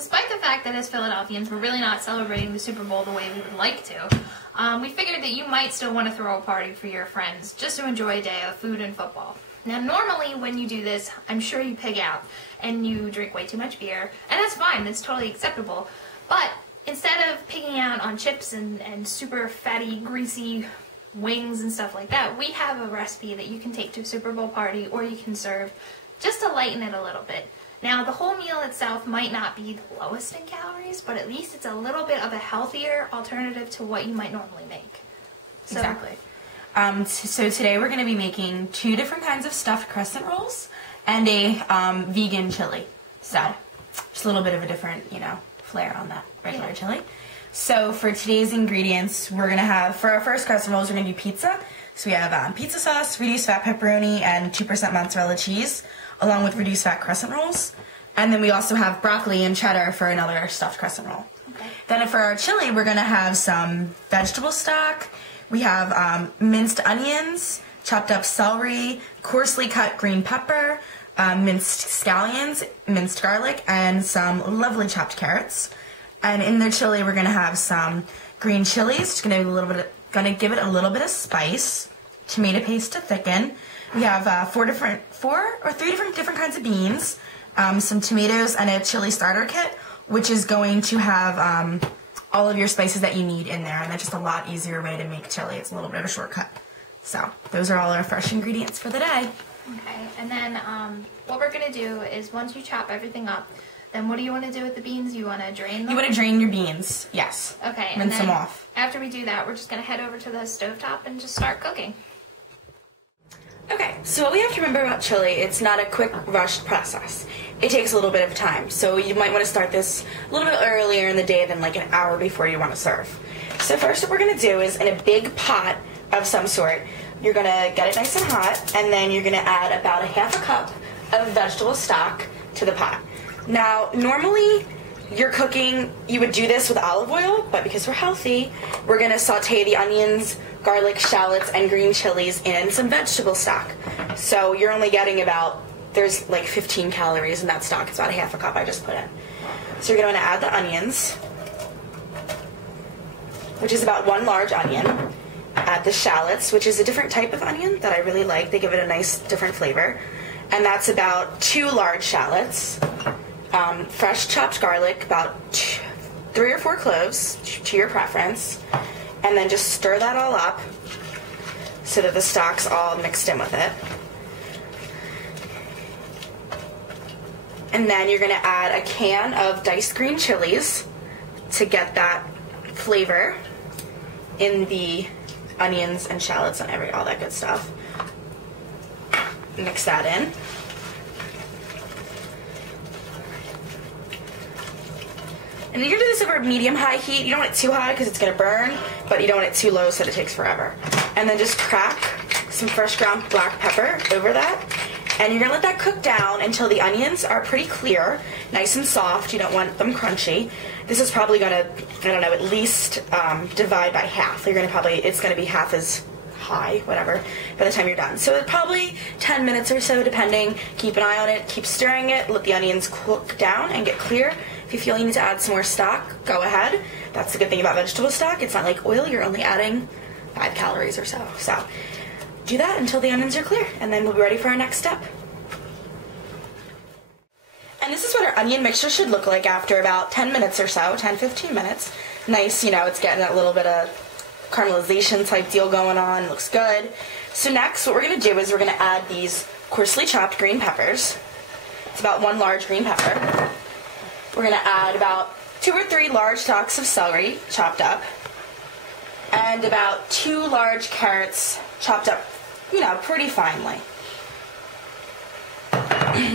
despite the fact that as Philadelphians we're really not celebrating the Super Bowl the way we would like to, we figured that you might still want to throw a party for your friends just to enjoy a day of food and football. Now normally when you do this, I'm sure you pig out and you drink way too much beer, and that's fine, that's totally acceptable, but instead of pigging out on chips and super fatty, greasy wings and stuff like that, we have a recipe that you can take to a Super Bowl party or you can serve just to lighten it a little bit. Now the whole meal itself might not be the lowest in calories, but at least it's a little bit of a healthier alternative to what you might normally make. So, exactly. So today we're going to be making 2 different kinds of stuffed crescent rolls and a vegan chili. So just a little bit of a different, flair on that regular chili. So for today's ingredients, we're going to have, for our first crescent rolls, we're going to do pizza. So we have pizza sauce, reduced fat pepperoni, and 2% mozzarella cheese, along with reduced fat crescent rolls. And then we also have broccoli and cheddar for another stuffed crescent roll. Okay. Then for our chili, we're going to have some vegetable stock. We have minced onions, chopped up celery, coarsely cut green pepper, minced scallions, minced garlic, and some lovely chopped carrots. And in the chili, we're going to have some green chilies, just going to give it a little bit of spice, tomato paste to thicken. We have 3 different kinds of beans, some tomatoes, and a chili starter kit, which is going to have all of your spices that you need in there, and that's just a lot easier way to make chili. It's a little bit of a shortcut. So those are all our fresh ingredients for the day. Okay, and then what we're going to do is once you chop everything up, then what do you want to do with the beans? You want to drain them? You want to drain your beans, yes. Okay. Rinse them off. After we do that, we're just going to head over to the stovetop and just start cooking. Okay, so what we have to remember about chili, it's not a quick, rushed process. It takes a little bit of time, so you might want to start this a little bit earlier in the day than like an hour before you want to serve. So first what we're going to do is, in a big pot of some sort, you're going to get it nice and hot, and then you're going to add about a half a cup of vegetable stock to the pot. Now, normally, you're cooking, you would do this with olive oil, but because we're healthy, we're going to saute the onions, garlic, shallots, and green chilies in some vegetable stock. So you're only getting about, there's like 15 calories in that stock. It's about a half a cup I just put in. So you're going to add the onions, which is about 1 large onion. Add the shallots, which is a different type of onion that I really like. They give it a nice different flavor. And that's about 2 large shallots. Fresh chopped garlic, about 3 or 4 cloves, to your preference, and then just stir that all up so that the stock's all mixed in with it. And then you're going to add a can of diced green chilies to get that flavor in the onions and shallots and all that good stuff. Mix that in. And you're going to do this over medium-high heat. You don't want it too high because it's going to burn, but you don't want it too low so that it takes forever. And then just crack some fresh ground black pepper over that. And you're going to let that cook down until the onions are pretty clear, nice and soft. You don't want them crunchy. This is probably going to, I don't know, at least divide by half. You're going to it's going to be half as high, whatever, by the time you're done. So probably 10 minutes or so, depending. Keep an eye on it, keep stirring it, let the onions cook down and get clear. If you feel you need to add some more stock, go ahead. That's the good thing about vegetable stock. It's not like oil, you're only adding 5 calories or so. So do that until the onions are clear, and then we'll be ready for our next step. And this is what our onion mixture should look like after about 10 minutes or so, 10-15 minutes. Nice, it's getting that little bit of caramelization type deal going on. Looks good. So next, what we're going to do is we're going to add these coarsely chopped green peppers. It's about 1 large green pepper. We're going to add about 2 or 3 large stalks of celery chopped up, and about 2 large carrots chopped up, pretty finely.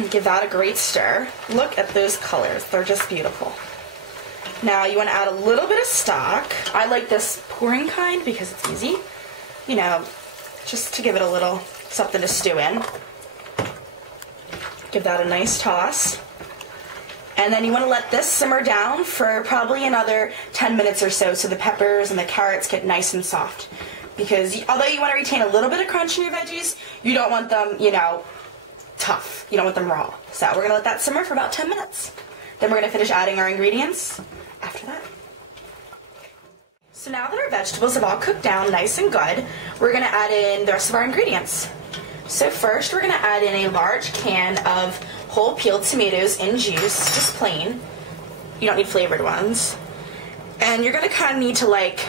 Give that a great stir. Look at those colors. They're just beautiful. Now you want to add a little bit of stock. I like this pouring kind because it's easy, just to give it a little something to stew in. Give that a nice toss. And then you want to let this simmer down for probably another 10 minutes or so the peppers and the carrots get nice and soft. Because although you want to retain a little bit of crunch in your veggies, you don't want them, tough. You don't want them raw. So we're going to let that simmer for about 10 minutes. Then we're going to finish adding our ingredients after that. So now that our vegetables have all cooked down nice and good, we're going to add in the rest of our ingredients. So first we're going to add in a large can of whole peeled tomatoes in juice, just plain. You don't need flavored ones. And you're going to kind of need to like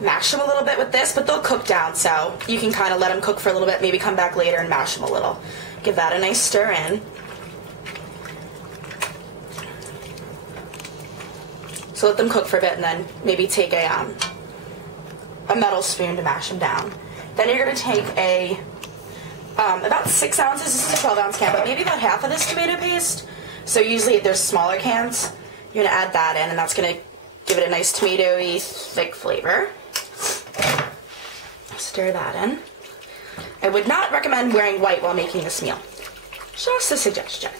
mash them a little bit with this, but they'll cook down, so you can kind of let them cook for a little bit, maybe come back later and mash them a little. Give that a nice stir in. So let them cook for a bit and then maybe take a metal spoon to mash them down. Then you're going to take about 6 ounces, this is a 12-ounce can, but maybe about half of this tomato paste. So usually there's smaller cans. You're going to add that in, and that's going to give it a nice tomatoey, thick flavor. Stir that in. I would not recommend wearing white while making this meal. Just a suggestion.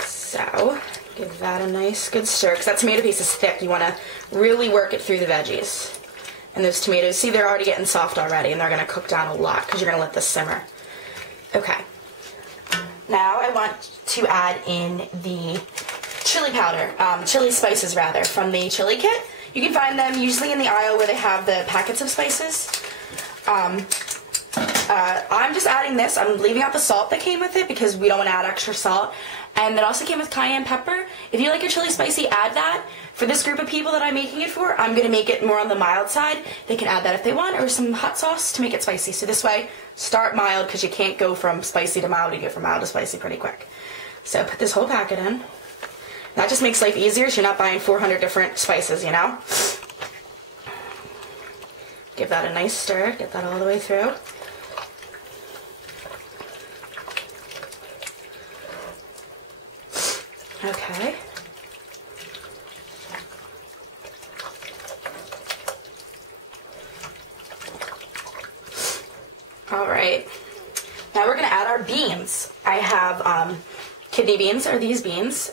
So, give that a nice good stir, because that tomato paste is thick. You want to really work it through the veggies. And those tomatoes, see, they're already getting soft already, and they're going to cook down a lot because you're going to let this simmer. Okay. Now I want to add in the chili powder, chili spices rather, from the chili kit. You can find them usually in the aisle where they have the packets of spices. I'm just adding this. I'm leaving out the salt that came with it because we don't want to add extra salt. And it also came with cayenne pepper. If you like your chili spicy, add that. For this group of people that I'm making it for, I'm going to make it more on the mild side. They can add that if they want, or some hot sauce to make it spicy. So this way, start mild because you can't go from spicy to mild. You go from mild to spicy pretty quick. So put this whole packet in. That just makes life easier so you're not buying 400 different spices, you know? Give that a nice stir. Get that all the way through. Okay. All right. Now we're going to add our beans. I have kidney beans, are these beans.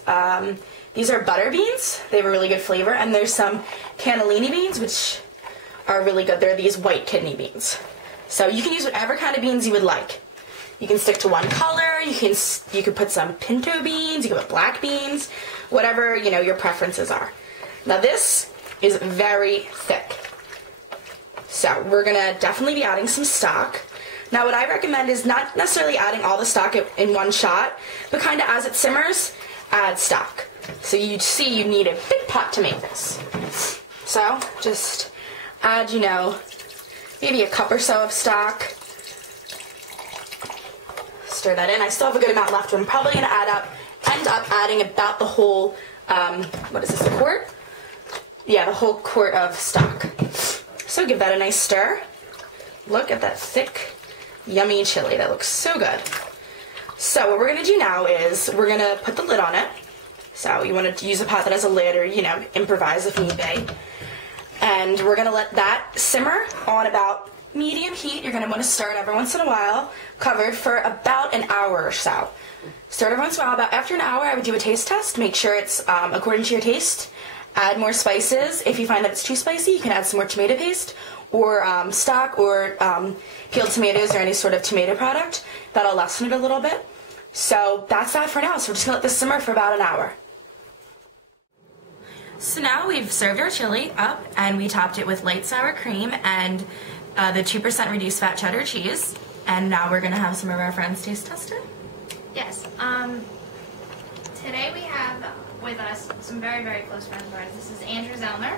These are butter beans. They have a really good flavor. And there's some cannellini beans, which are really good. They're these white kidney beans. So you can use whatever kind of beans you would like. You can stick to one color. You could put some pinto beans. You can put black beans. Whatever, you know, your preferences are. Now this is very thick. So we're going to definitely be adding some stock. Now what I recommend is not necessarily adding all the stock in one shot, but kind of as it simmers, add stock. So you see you need a big pot to make this. So just add, you know, maybe a cup or so of stock. Stir that in. I still have a good amount left, but I'm probably going to end up adding about the whole, what is this, a quart? Yeah, the whole quart of stock. So give that a nice stir. Look at that thick, yummy chili. That looks so good. So what we're going to do now is we're going to put the lid on it. So you want to use a pot that has a lid, or, you know, improvise if need be. And we're going to let that simmer on about medium heat. You're going to want to stir it every once in a while, covered for about an hour or so. Stir it every once in a while. About after an hour, I would do a taste test. Make sure it's according to your taste. Add more spices. If you find that it's too spicy, you can add some more tomato paste, or stock, or peeled tomatoes, or any sort of tomato product. That'll lessen it a little bit. So that's that for now. So we're just going to let this simmer for about an hour. So now we've served our chili up, and we topped it with light sour cream and the 2% reduced fat cheddar cheese. And now we're going to have some of our friends taste test it. Yes. Today we have with us some very, very close friends of ours. This is Andrew Zellner,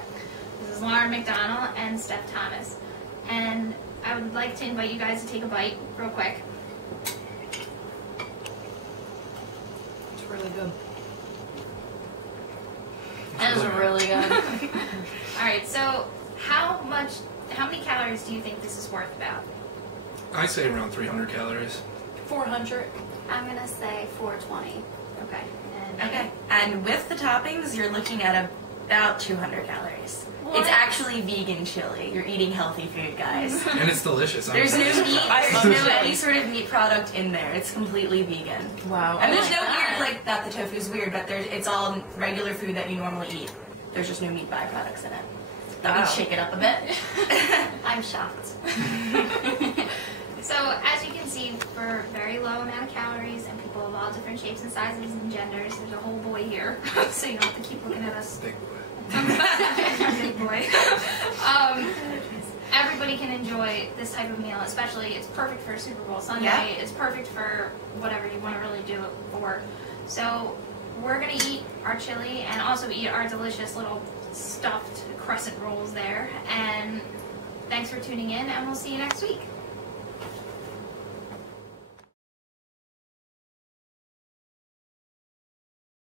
this is Lauren McDonald, and Steph Thomas. And I would like to invite you guys to take a bite real quick. It's really good. That is really good. Alright, so how many calories do you think this is worth about? I say around 300 calories. 400. I'm gonna say 420. Okay. Okay, and with the toppings, you're looking at about 200 calories. What? It's actually vegan chili. You're eating healthy food, guys. And it's delicious. There's no meat, there's no any sort of meat product in there. It's completely vegan. Wow. And there's no weird, like, that the tofu's weird, but it's all regular food that you normally eat. There's just no meat byproducts in it. That would shake it up a bit. I'm shocked. So as you can see, for very low amount of calories and people of all different shapes and sizes and genders, there's a whole boy here, so you don't have to keep looking at us. Big boy. Big boy. Everybody can enjoy this type of meal, especially it's perfect for Super Bowl Sunday. Yeah. It's perfect for whatever you want to really do it for. So we're going to eat our chili and also eat our delicious little stuffed crescent rolls there. And thanks for tuning in, and we'll see you next week.